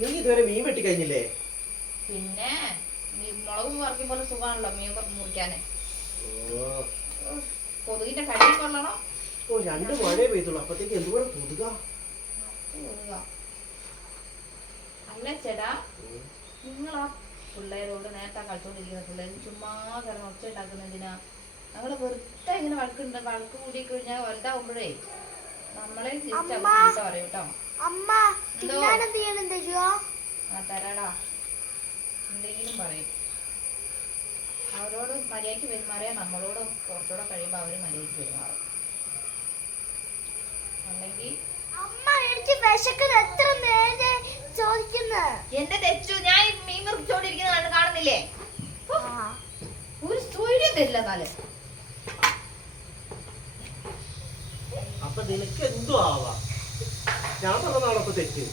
നീ ഇതുവരെ മീൻ വെട്ടി കഴിഞ്ഞില്ലേ? പിന്നെ മുളകും വറക്കും പോലെ സുഖമാണല്ലോ മീൻ മുറിക്കാന്. കൊതുകിന്റെ കടി കൊള്ളണം. ഓ 2 മഴയെ പെയ്തുള്ളൂ, അപ്പത്തേക്ക് എന്തുപോലെ കൊതുക. അല്ല ചേട്ടാ, നിങ്ങളാ പിള്ളേരോട് നേരത്തെ കളിച്ചോണ്ടിരിക്കുന്ന പിള്ളേർ ചുമ്മാ കിടന്ന് ഒച്ച ഉണ്ടാക്കുന്നതിനാ? ഞങ്ങള് വെറുതെ ഇങ്ങനെ വഴക്ക് കൂടി കഴിഞ്ഞാൽ വലുതാവുമ്പോഴേ നമ്മളെ പറയും കേട്ടോ. തരാടാ, എന്തെങ്കിലും പറയും. അവരോട് മര്യാദയ്ക്ക് പെരുമാറിയാൽ നമ്മളോട് കുറച്ചുകൂടെ കഴിയുമ്പോൾ അവര് മര്യാദയ്ക്ക് പെരുമാറും. അല്ലെങ്കിൽ എന്റെ തെച്ചു, ഞാൻ മീൻ മുറിച്ചോണ്ടിരിക്കുന്നത് കാണുന്നില്ലേ? ഒരു സൂര്യം തരില്ല. എന്നാല് അപ്പൊ നിനക്ക് എന്തോ ആവാ, ഞാൻ പറഞ്ഞതാണോ അപ്പൊ തെറ്റ്?